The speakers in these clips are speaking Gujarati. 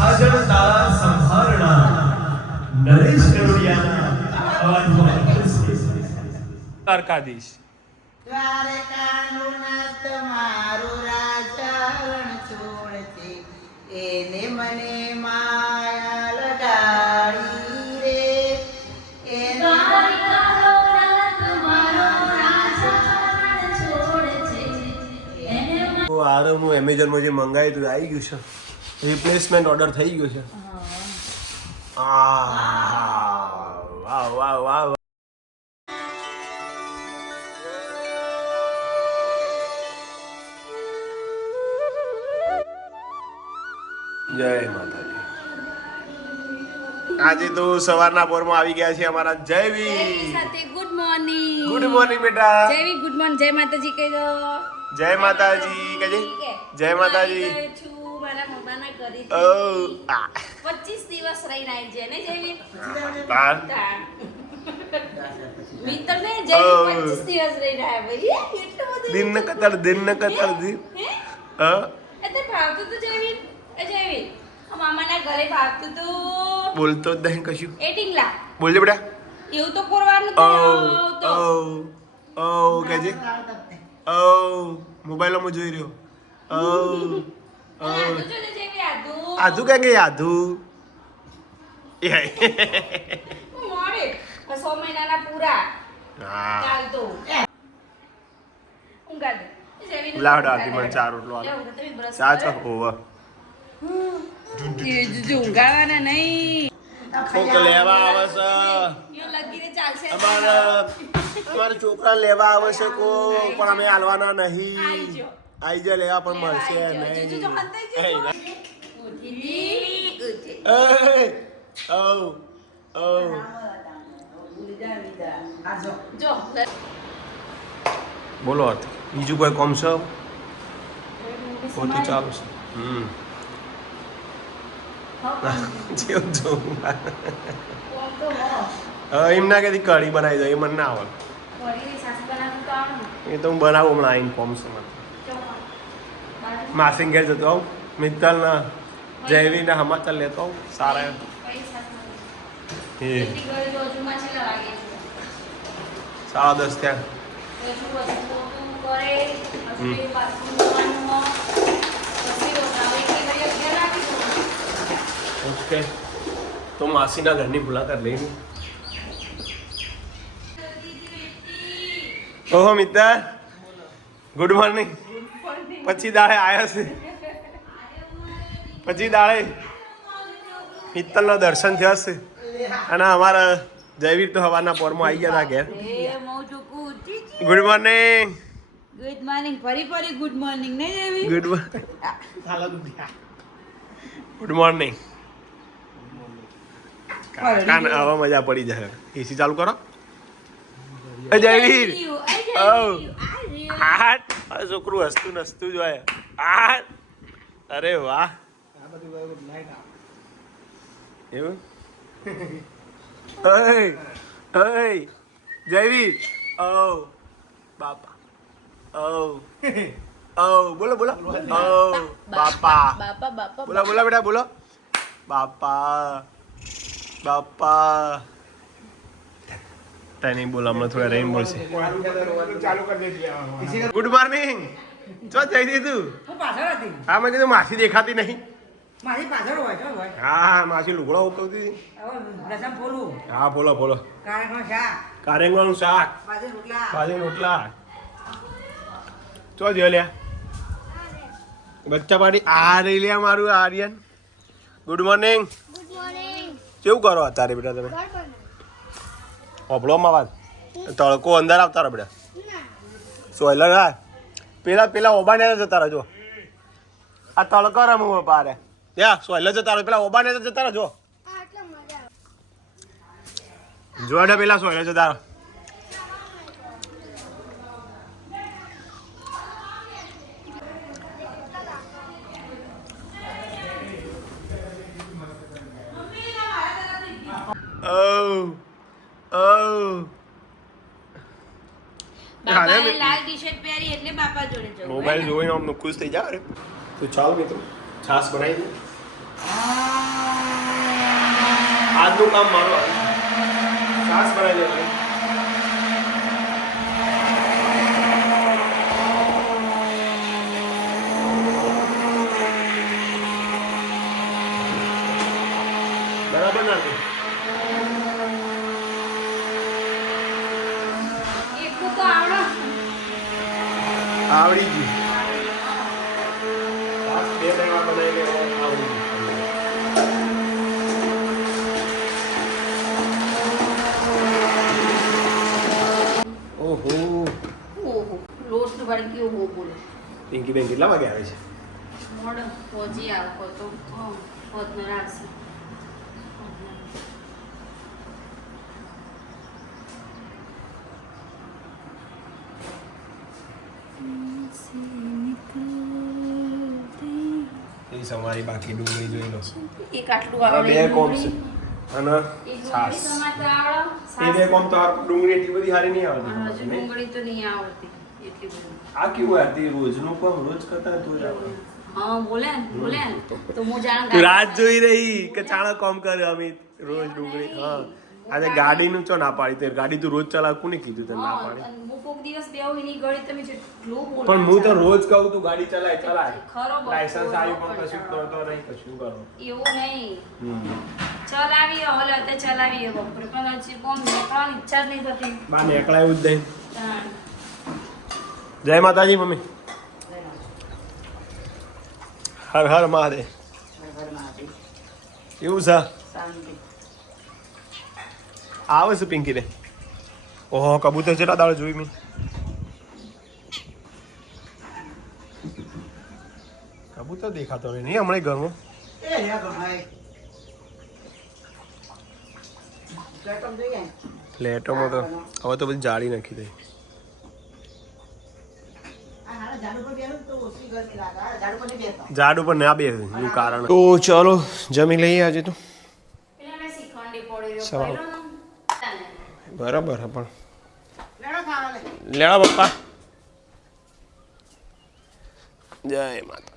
સાજણતા સંભારણા નરેશ કરોડિયાના અવાજમાં દ્વારકાધીશ દ્વારકાનું નાથ મારું રાજારણ છોડ છે એને મને માયા લગાડી રે દ્વારકાનો નાથ મારો રાજારણ છોડ છે એને આરે હું એમેઝોનમાં જે મંગાવ્યું હતું આવી ગયું છે રિપ્લેસમેન્ટ ઓર્ડર થઈ ગયો છે વાહ વાહ વાહ જય માતાજી આજે તો સવારના પોરમાં આવી ગયા છે અમારા જયવી સાથે ગુડ મોર્નિંગ ગુડ મોર્નિંગ બેટા જયવી ગુડ મોર્નિંગ જય માતાજી કહી દો જય માતાજી કહેજે જય માતાજી છું મારા મમ્માના ઘરે ઓ 25 દિવસ રહીને આવી છે ને જયવી બાર મિત્ર ને જયવી 25 દિવસ રહીને આવ્યા ભાઈ એટલું બધું દિન ન કતર દી એટલે ભાવતું તો જયવી એ જયવી મામાના ઘરે ભાવતું તો બોલતો જ નહીં કશું એ ટીંગલા બોલજે બેટા એવું તો કરવાનું ઓ તો ઓ કહેજે ઓ મોબાઈલમાં જોઈ રહ્યો ઓ આદુ જો ને જયવી આદુ આધુ કે આધુ મોડે 6 મહિનાના પૂરા હા ચાલતો ઊંઘા દે જયવી લાવડા આથી મને ચાર રોટલો આલે સાચો હોવા ઊંઘાવાના નહીં કોક લેવા આવે છે યો લગીને ચાલશે અમારા છોકરા લેવા આવે છે કો પણ અમે હાલવાના નહીં આઈ આઈ જા લેવા પણ મળશે નહીં ઓ ઓ જો બોલો બીજું કોઈ કોમ છે પોતું ચાલુ છે જેવું જોવું એમ ના કદી કઢી બનાવી દો એ મને ના આવડે એ તો હું બનાવું હમણાં આવીને કોમ છે માસીન ઘેર જતો આવું મિત્તલ ના જયવી ના હમાચલ લેતો આવું સારા એ 10:30 ત્યાં ઓકે તો માસીના ઘરની મુલાકાત લઈને ઓહો મિત્ર ગુડ મોર્નિંગ પછી દાડે આવ્યા છે પછી દાડે મિત્તલનો દર્શન થયા છે અને અમારા જયવીર તો હવાના પોરમાં આવી ગયા હતા ઘેર ગુડ મોર્નિંગ ગુડ મોર્નિંગ ફરી ગુડ મોર્નિંગ નહીં જેવી ગુડ ગુડ મોર્નિંગ કાન હવે મજા પડી જાય એસી ચાલુ કરો એ જયવીર હાટ છોકરું હસતું નસતું જોઈએ હાટ અરે વાહ એવું જયવીર ઓ બાપા ઓ બોલો બોલો ઓ બાપા બોલો બોલો બેટા બોલો બાપા બાપા તને બોલ હમણાં થોડા રહીને બોલશે ગુડ મોર્નિંગ ચો જઈ દીધું હા મેં કીધું માસી દેખાતી નહીં હા માસી લુગડો ઉકવતી હા બોલો બોલો કારેંગવાનું શાક બાજરી રોટલા ચો જો લ્યા બચ્ચા પાડી આ રહી લ્યા મારું આર્યન ગુડ મોર્નિંગ કેવું કરો અત્યારે બેટા તમે ઓભળોમાં વાત તડકો અંદર આવતા રહો બેટા સોયલર હા પેલા ઓબાને જતા રહેજો આ તડકો રમવું પારે ત્યાં સોયલર જતા રહો પેલા ઓબાને જતા રહેજો જોડે પેલા સોયલર જતા રહો બાપાએ લાલ ટી-શર્ટ પહેરી એટલે બાપા જોડે જવું. મોબાઈલ જોઈને આમ ખુશ થઈ જાવ રે તો ચાલો મિત્રો છાસ બનાવી દે આજનું કામ મારું સાસ બનાવી દેવાનું. બરાબર નાખી એટલું તો આવડે. આવડી ગયું. સાસ 2 વાર બનાવી લે આવડી ગયું. ઓહો ઓહો લોટ વળગ્યો બહુ બોલો. પિંકી બેન કેટલા વાગે આવે છે? મોડો પહોંચી આવો તો પહોંચનો રાખશે. એ સમારી બાકી ડુંગળી જોઈ લો. એક આટલું આ આવડે. બે કોમ છે અને એક છાસ. ડુંગળી સમારતા આવડે. એ બે કોમ તો આ ડુંગળી એટલી બધી સારી નહીં અને હજુ આવડતી. ડુંગળી તો નહીં આવડતી એટલી બધી. આ કેવું યાર તે રોજનું કામ રોજ કરતા હોય તો જ આવડે. હા બોલે ને તો હું જાણ તું રાત જોઈ રહી કે ચાણા કોમ કરે અમિત રોજ ડુંગળી. હા આજે ગાડીનું ચો ના પાડી તે ગાડી તું રોજ ચલાવ કોને કીધું તને ના પાડી? હું કોક દિવસ બેહું એની ઘડી તમે જેટલું બોલો. પણ હું તો રોજ કહું તું ગાડી ચલાય ખરો બહુ. લાયસન્સ આવ્યું પણ કશું કરતો નહીં કશું કરો. એવું નહીં ચલાવી હવે તે ચલાવી બપોરે પણ હજી કોમ નીકળવાની ઈચ્છા જ નહીં થતી. બા નીકળાય એવું જ નહીં. તાણ. જય માતાજી મમ્મી. હર હર મહાદેવ. એવું છે આવે છે પિંકી રે. ઓહો કબૂતર કેટલા દાડે જોઈ મેં. કબૂતર દેખાતો નહીં હમણાં ઘરમાં. ફ્લેટોમાં તો હવે તો બધી જાળી નાખી દઈ. ઝાડ ઉપર ના બે એનું કારણ. તો ચલો જમી લઈએ આજે તો. પેલા મેં શ્રીખંડી પોળી રહ્યો સવાલ. પહેલો ને. બરાબર હે પણ લેવા પપ્પા. જય માતા.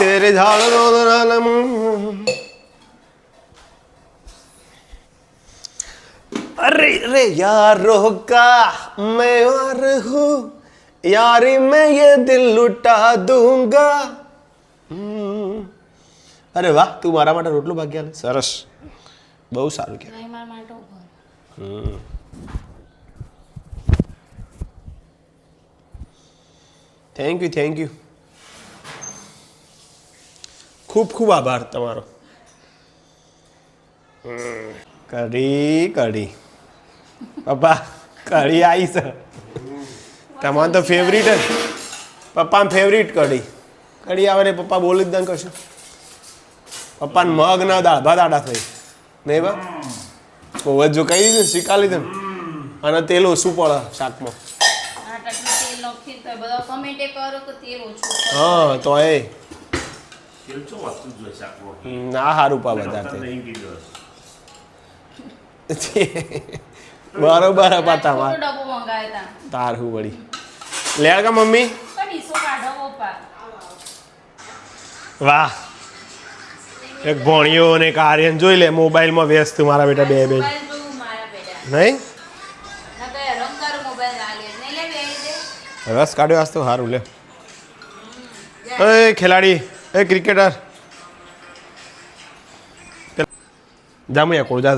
तेरे झाड़ रोदरालम अरे रे यारों का मैं यार हूँ यारी मैं ये दिल लुटा दूंगा. અરે વાહ તું મારા માટે રોટલો ભાગ્યા લે. સરસ બહુ સારું કે. નહીં મારા માટે ઉભો. થેન્ક યુ ખૂબ ખૂબ આભાર તમારો. કઢી પપ્પા કઢી આવી છે તમારે તો ફેવરિટ જ. પપ્પાને ફેવરિટ કઢી આવે ને પપ્પા બોલી જ દે કશું. પપ્પાને મગ ના દાળ ભાત આડા થઈ નહીં બા બહુ જ જો કહી દીધું શીખા લીધું અને તેલ ઓછું પડે શાકમાં. આટલું તેલ નાખી તો બધા કમેન્ટ કરો કે તેલ ઓછું. હા તો એ તેલ ચો વાતું જ જોઈ શાકમાં. ના સારું પા વધારે નહીં કીધું. બરોબર પા તમારે ડબ્બો મંગાવ્યા હતા. તાર હું વળી લે કા મમ્મી. પણ ઈસો કાઢો પપ્પા. વાહ એક ભોણિયો અને એક આર્યન જોઈ લે મોબાઈલમાં વ્યસ્ત મારા બેટા બે મોબાઈલ જોઉં મારા બેટા. નહીં ના તો રંગારો મોબાઈલ ના લે નહીં લે બે દે. રસ કાઢ્યો આજ તો સારું લે. એ ખેલાડી એ ક્રિકેટર જામુયા કોણ જા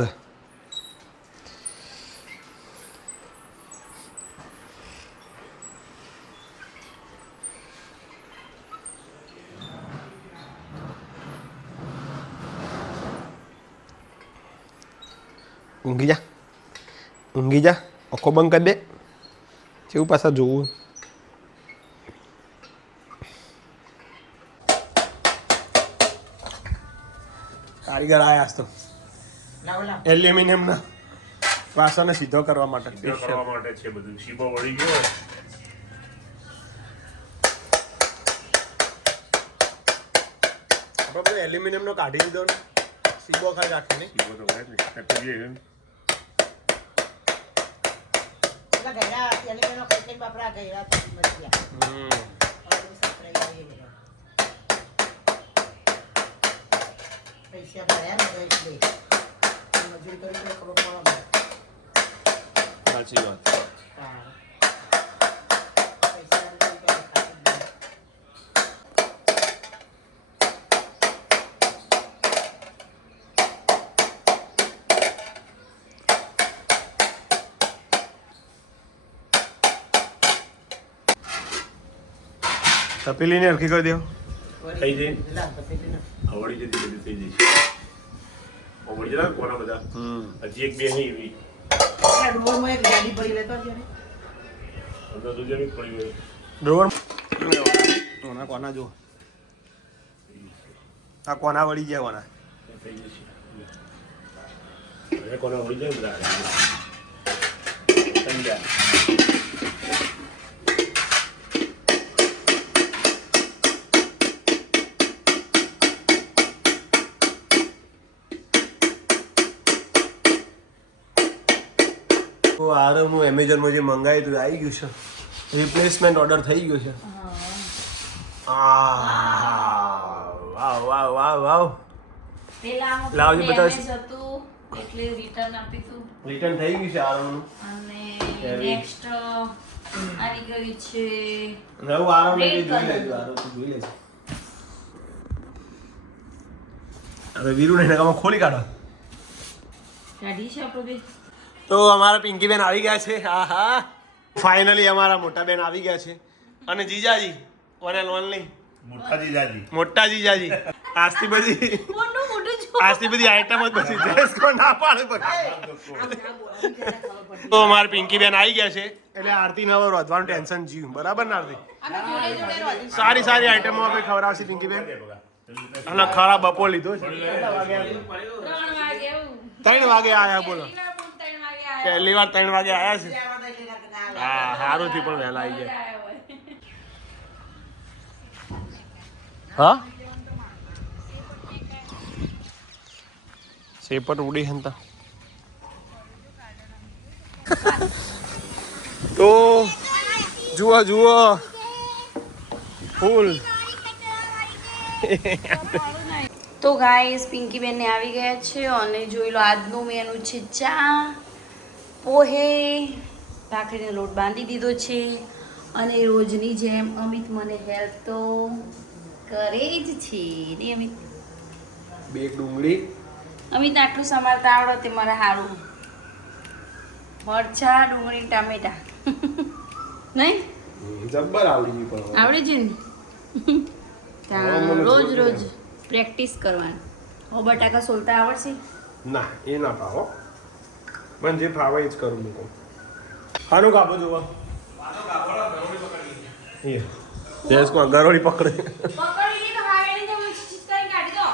ઊંઘી જા આખો બંધ કરી દે. કેવું પાછા જોવું. કારીગર આયા તો એલ્યુમિનિયમના વાસણને સીધો કરવા માટે. કરવા માટે છે બધું શીબો વળી ગયો. આપણે એલ્યુમિનિયમનો કાઢી દીધો ને સીબો ખાલી રાખીને. શીબો તો હોય ને કટકી પેલા ઘેરા એને પેલો કઈ બાપરા ઘેરા તો મરી ગયા હવે સપરાઈ ગઈ બધા પૈસા ભર્યા ને તો એટલે મજૂરી કરી તો ખબર પડે સાચી વાત પૈસા નથી તો ખાતી જ નહીં. તપેલીને હરખી કરી દો થઈ જઈ પેલા પતેલી ને આવડી જતી બધી થઈ જઈ આવડી જતા કોના બધા હજી એક બે નહીં એવી આ ડોરમાં એક ગાડી પડી લેતો જ્યારે અંદર તો જેવી પડી હોય ડોર કોના કોના જો આ કોના વળી જાય કોના થઈ જશે હવે કોના વળી જાય બધા સમજ્યા તો આરે હું એમેઝોનમાં જે મંગાવ્યું હતું આવી ગયું છે રિપ્લેસમેન્ટ ઓર્ડર થઈ ગયો છે વાવ વાવ વાવ વાવ પેલામાં લાવજો તો બતાવજો. damage હતું એટલે રિટર્ન આપીશું રિટર્ન થઈ ગયું છે આરમનું અને Heavy. નેક્સ્ટ આવી ગઈ છે નવું આરમ Red જોઈ colour. લેજો આરમ તો જોઈ લેજો હવે વીરુ ને નકામાં ખોલી કાઢો ગાડી છે આપણો બે તો અમારા પિંકી બેન આવી ગયા છે હા હા ફાઇનલી અમારા મોટા બેન આવી ગયા છે અને જીજાજી વન એન્ડ ઓનલી મોટા જીજાજી મોટા જીજાજી આજથી બધી મોટું મોટું જો આજથી બધી આઈટમ જ બધી ડ્રેસ કો ના પાડે તો અમારા પિંકી બેન આવી ગયા છે એટલે આરતી નવ રોધવાનું ટેન્શન જીવ બરાબર ને આરતી અમે જોડે જોડે રોજી સારી સારી આઈટમો આપણે ખવડાવશે પિંકી બેન અને ખરા બપોર લીધો છે 3 વાગે એવું 3 વાગે આયા બોલો પેલા પણ 3 વાગે આવ્યા પહેલી વાર 3 વાગે આયા છે લેવા દે એટલે ના હા સારું થી પણ વહેલા આવી ગયા હા સેપટ ઉડી હંતા તો જુઓ જુઓ ફૂલ તો ગાઈસ પિંકી બેન આવી ગયા છે અને જોઈ લો આજનું મેનુ છે ચા પોહે ભાખરીનો લોટ બાંધી દીધો છે અને રોજની જેમ અમિત મને હેલ્પ તો કરે જ છે ને અમિત બે ડુંગળી અમિત આટલું સમારતા આવડો તે મારે સારું મરચા ડુંગળી ટામેટા નહીં જબ્બર આવડી ગઈ પણ આવડે છે ને ત્યાં રોજ રોજ પ્રેક્ટિસ કરવાની હો બટાકા સોલતા આવડશે ના એ ના ભાવો મને જે ભાવે એ જ કરું હું ખાનું કાપો જોવા એ દેશ કો ગરોળી પકડે પકડી લી તો હાવેની જેમ ચીચ કરી કાઢી દો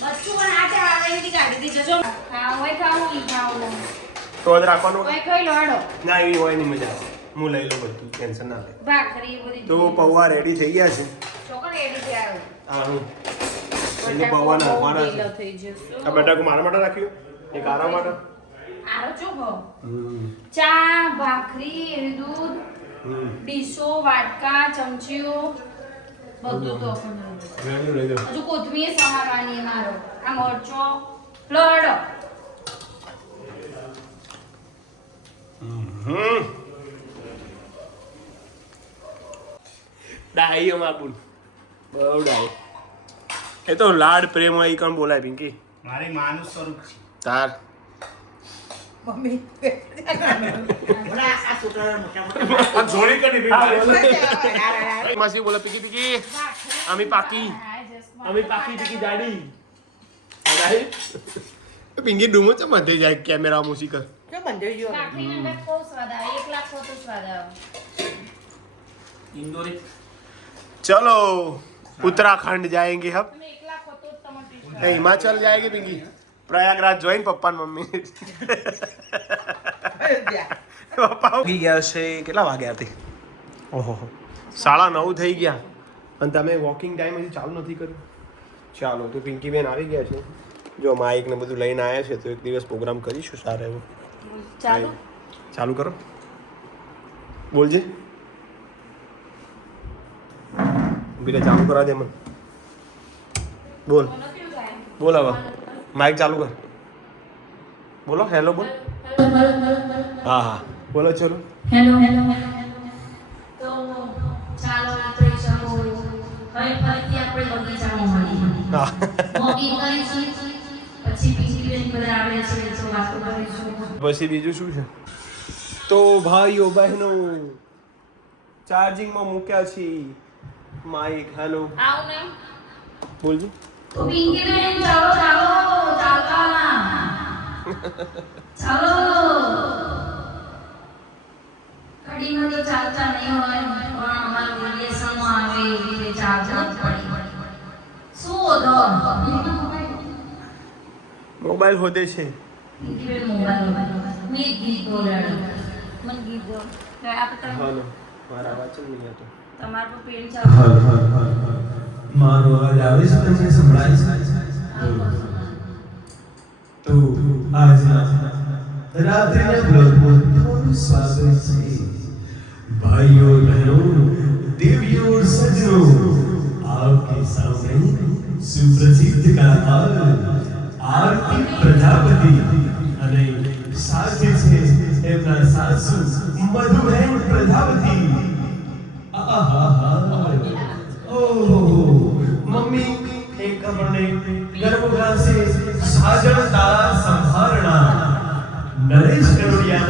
બચ્ચું પણ આટે હાવેની કાઢી દીધો જો ખાવ હોય ખાવું ઈ ખાવું તો જ રાખવાનું કોઈ કઈ લોડો ના એવી હોય નહીં મજા આવે હું લઈ લઉં બધું ટેન્શન ના લે ભાખરી બધી તો પૌવા રેડી થઈ ગયા છે ચોકર રેડી છે આવ્યો હા હું એટલે પૌવા નાખવાના છે થઈ જશે આ બટાકું મારા માટે રાખ્યું એક આરા માટે આરો જો ચા ભાખરી દૂધ ડીશો વાટકા ચમચીઓ બધું તો રેડી લઈ દો હજુ કોથમીર સમારવાની મારો આ મરચો લડો ડાઈ અમાર બોલ બહુ ડાઈ એ તો લાડ પ્રેમ હોય એ કોણ બોલાય પિંકી મારી માનું સ્વરૂપ છે તાર મમ્મી ઓલા આ છોકરા મોટા મોટા આ જોડી કરી માસી બોલે પીકી પીકી અમી પાકી અમી પાકી પીકી દાડી દાડી પિંકી ડૂમો છે મધે જાય કેમેરા મૂસી કર કે બંધ ગયો ભાખરીનો બેટ બહુ સ્વાદ આવે 1 લાખ તો સ્વાદ આવે ઇન્દોરી चलो उत्तराखंड जाएंगे हम તમે 1 લાખ તો તમારે नहीं, हिमाचल जाएगी पिंकी प्रयागराज જોઈન પપ્પા ને મમ્મી પપ્પા ઉઠી ગયા છે કેટલા વાગ્યા હતી ઓહો 9:30 થઈ ગયા અને તમે વોકિંગ ટાઈમ હજી ચાલુ નથી કર્યું ચાલો તો પિંકી બેન આવી ગયા છે જો માઇક ને બધું લઈને આવ્યા છે તો એક દિવસ પ્રોગ્રામ કરીશું સારો એવો ચાલો ચાલુ કરો બોલજે બીજા ચાલુ કરા દે મને બોલ બોલ હવે માઇક ચાલુ કર બોલો હેલો બોલ હા હા બોલો ચલો હેલો તો ચાલો મિત્રો ચલો હવે ફરીથી આપણે બગીચામાં મળીએ હા વોકિંગ કરીશું પછી બીજી બેન બધા આવે છે તો વાતો કરીશું પછી બીજું શું છે તો ભાઈઓ બહેનો ચાર્જિંગમાં મૂક્યા છે માઇક હેલો આવ ને બોલજો તો પિંકી બેન ચાલો ચાલતા ચાલો કડીમાં તો ચાલતા નહીં હોય પણ અમારા રિલેશનમાં આવે એટલે ચાલતા જ પડી શું દો મોબાઈલ હોદે છે પિંકી બેન મોબાઈલ મેં ગીત બોલાડો મને ગીત દો આપણે હાલો મારા વાંચન નહીં હતો તમારું પેન ચાલુ મારો અવાજ આવે છે તમને સંભળાય છે તો આજના રાત્રિના બ્લોગમાં તમારું સ્વાગત છે ભાઈઓ બહેનો દેવીઓ और सजनों आपके सामने सुप्रसिद्ध कलाकार आरती प्रजापति અને સાથે છે એમના સાસુ મધુબેન પ્રજાપતિ मम्मी एक अपने गर्भगृह से साजनता संभारणा नरेश करोड़िया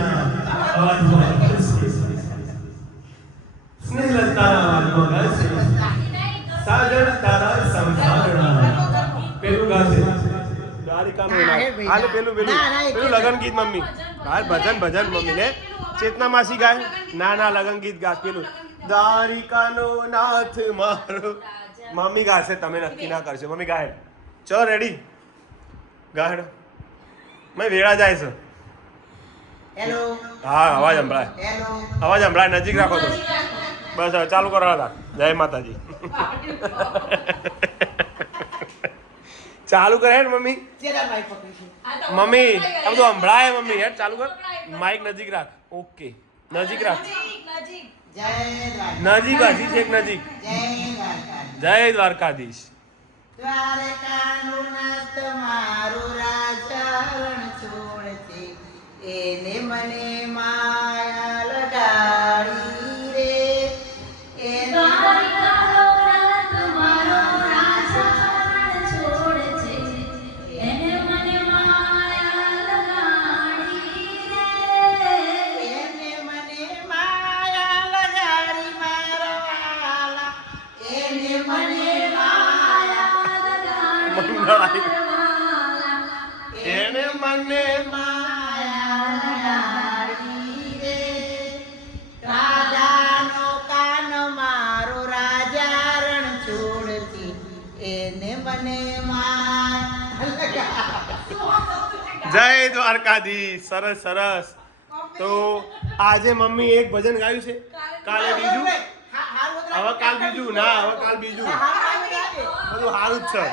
आवाज में स्नेहलता आवाज में से साजनता संभारणा पेलू गासे દ્વારિકા નું હાલે પેલું લગન ગીત મમ્મી હાલ ભજન મમ્મી ને ચેતના માસી ગાય ના લગન ગીત ગાસ પેલું દ્વારિકાનો નાથ મારો મમ્મી ગાશે તમે નક્કી ના કરશો મમ્મી ગાય ચલો રેડી ગાહેડ મેં વેળા જાય છે હેલો હા અવાજ સંભળાય હેલો અવાજ સંભળાય નજીક રાખો તો બસ હવે ચાલુ કરો હતા જય માતાજી ચાલુ કરે હેડ મમ્મી ચેરા ભાઈ પકડી છે મમ્મી આ બધું સંભળાય મમ્મી હેડ ચાલુ કર માઇક નજીક રાખ ઓકે નજીક રાખ જય નજીક હજી છે એક નજીક જય દ્વારકાધીશ દ્વારકાનું નાથ મારું રાજરણ છોડશે એને મને માયા લગાડી રે એ દ્વારકાનો નાથ મારો રાજરણ છોડશે એને મને માયા લગાડી રે એને મને માયા લગાડી મારા વાલા એને મને એને મને માયા લગાડી રે રાજાનો કાન મારો રાજારણ છોડતી એને મને માયા લગાડી જય દ્વારકાધીશ સરસ સરસ તો આજે મમ્મી એક ભજન ગાયું છે કાલે બીજું હવે કાલ બીજું ના હવે કાલ બીજું બધું સારું જ છે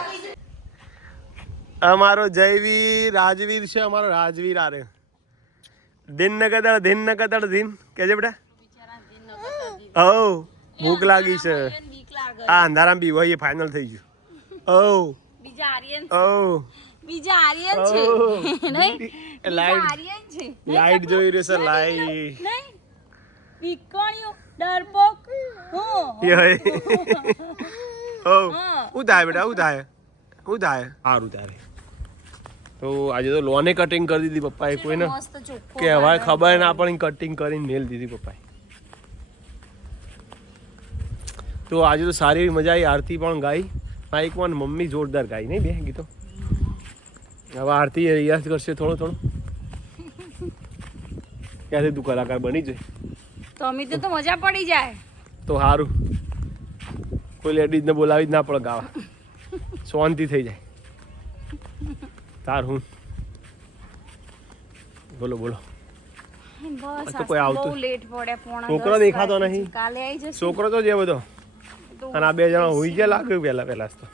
અમારો જયવીર રાજવીર છે અમારો રાજવીર આરે દિન ન કદળ દિન કે છે બેટા ઓ ભૂખ લાગી છે આ અંધારામાં બી હોય ફાઇનલ થઈ ગયું ઓ બીજા આર્યન ઓ બીજા આર્યન છે નહીં લાઈટ આર્યન છે લાઈટ જોઈ રહ્યો છે લાઈટ નહીં બીકોણ્યો ડરપોક યે ઓ હું થાય બેટા હું થાય સારું તારે તો આજે તો લોને કટિંગ કરી દીધી પપ્પાએ કોઈને મસ્ત ચોખ્ખો કે હવે ખબર ના પડી કટિંગ કરીને મેલ દીધી પપ્પાએ તો આજે તો સારી એવી મજા આવી આરતી પણ ગાઈ માઇકમાં મમ્મી જોરદાર ગાઈ નહીં બે ગીતો હવે આરતી રિયાઝ કરશે થોડો ક્યાંથી તું કલાકાર બની જાય તો અમે તો મજા પડી જાય તો સારું કોઈ લેડીઝને બોલાવી જ ના પડે ગાવા શાંતિ થઈ જાય તાર હું બોલો બસ તો કોઈ આવતું બહુ લેટ પડે પોણા છોકરો 10 દેખાતો વાગે. નહીં. કાલે આવી જશે છોકરો તો જે બધો અને આ બે જણા હોઈ ગયા લાગ્યું પહેલા તો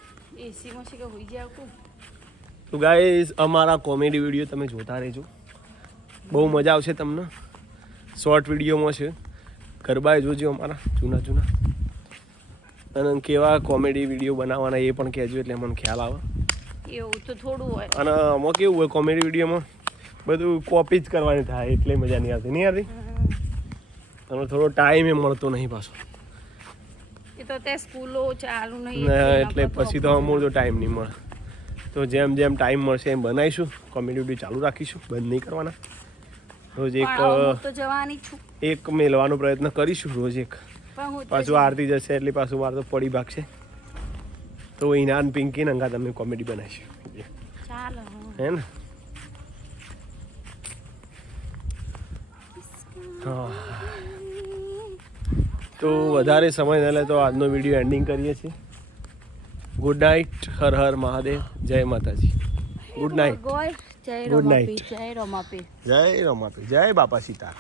એસી માં છે કે હોઈ જાય કો તો ગાઈસ અમારા કોમેડી વિડીયો તમે જોતા રહેજો બહુ મજા આવશે તમને. શોર્ટ વિડીયોમાં છે, ગરબા જોજો અમારા જૂના અને કેવા કોમેડી વિડીયો બનાવવાના એ પણ કહેજો, એટલે મને ખ્યાલ આવે. એવું તો થોડું હોય. અને આમાં કેવું હોય કોમેડી વિડીયોમાં બધું કોપી જ કરવાની થાય, એટલે મજા નહીં આવતી. નહીં આવતી? તમને થોડો ટાઈમ એ મળતો નહીં પાછો. એ તો તે સ્કૂલો ચાલુ નહીં એટલે પછી તો અમૂળ તો ટાઈમ નહીં મળે. તો જેમ જેમ ટાઈમ મળશે એમ બનાવીશું, કોમેડી વિડીયો ચાલુ રાખીશું, બંધ નહીં કરવાના. રોજ એક મેળવાનો પ્રયત્ન કરીશું, રોજ એક. પાછું આરતી જશે એટલે પાછું મારે તો પડી ભાગશે. તો ઇનાન પિંકી નંગા તમે કોમેડી બનાવીશું, હે ને? હા, તો વધારે સમય ન લે તો આજનો વિડીયો એન્ડિંગ કરીએ છીએ. Good night. હર હર મહાદેવ. જય માતાજી. Good night. Good night. જય રમાપી. જય બાપા સીતા.